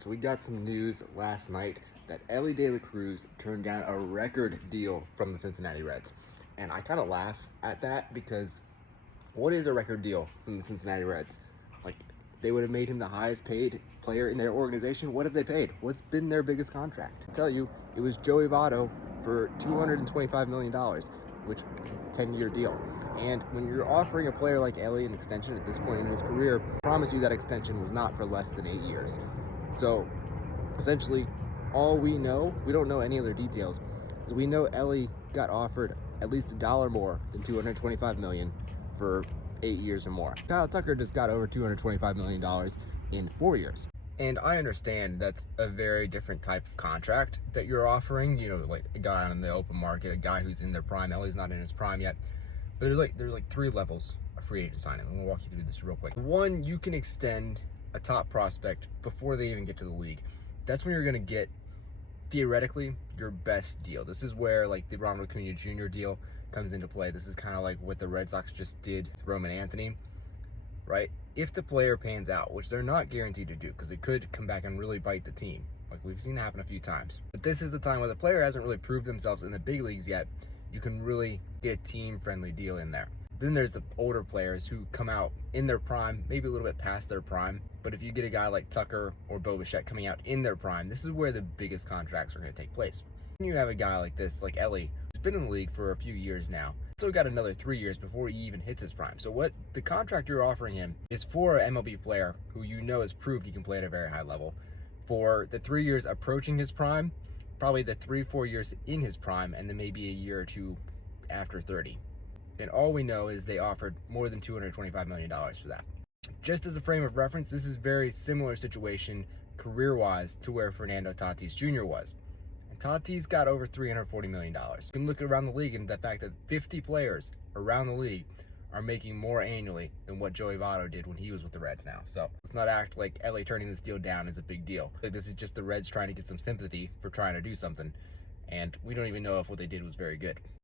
right, so we got some news last night that Elly De La Cruz turned down a record deal from the Cincinnati Reds. And I kind of laugh at that because what is a record deal from the Cincinnati Reds? Like, they would have made him the highest paid player in their organization. What have they paid? What's been their biggest contract? I tell you, it was Joey Votto for $225 million, which is a 10-year deal. And when you're offering a player like Elly an extension at this point in his career, I promise you that extension was not for less than 8 years. So essentially, all we know, we don't know any other details, is we know Elly got offered at least $1 more than $225 million for 8 years or more. Kyle Tucker just got over $225 million in 4 years. And I understand that's a very different type of contract that you're offering, you know, like a guy on the open market, a guy who's in their prime. Elly's not in his prime yet. But there's like 3 levels of free agent signing. I'm gonna walk you through this real quick. One, you can extend a top prospect before they even get to the league. That's when you're gonna get, theoretically, your best deal. This is where like the Ronald Acuna Jr. deal comes into play. This is kind of like what the Red Sox just did with Roman Anthony, right? If the player pans out, which they're not guaranteed to do, because it could come back and really bite the team, like we've seen happen a few times. But this is the time where the player hasn't really proved themselves in the big leagues yet. You can really get a team-friendly deal in there. Then there's the older players who come out in their prime, maybe a little bit past their prime. But if you get a guy like Tucker or Bo Bichette coming out in their prime, this is where the biggest contracts are going to take place. When you have a guy like this, like Elly, who's been in the league for a few years now, still got another 3 years before he even hits his prime. So what the contract you're offering him is for an MLB player who you know has proved he can play at a very high level. For the 3 years approaching his prime, probably the 3-4 years in his prime, and then maybe a year or two after 30. And all we know is they offered more than $225 million for that. Just as a frame of reference, this is a very similar situation career-wise to where Fernando Tatis Jr. was. And Tatis got over $340 million. You can look around the league and the fact that 50 players around the league are making more annually than what Joey Votto did when he was with the Reds now. So let's not act like Elly turning this deal down is a big deal. This is just the Reds trying to get some sympathy for trying to do something. And we don't even know if what they did was very good.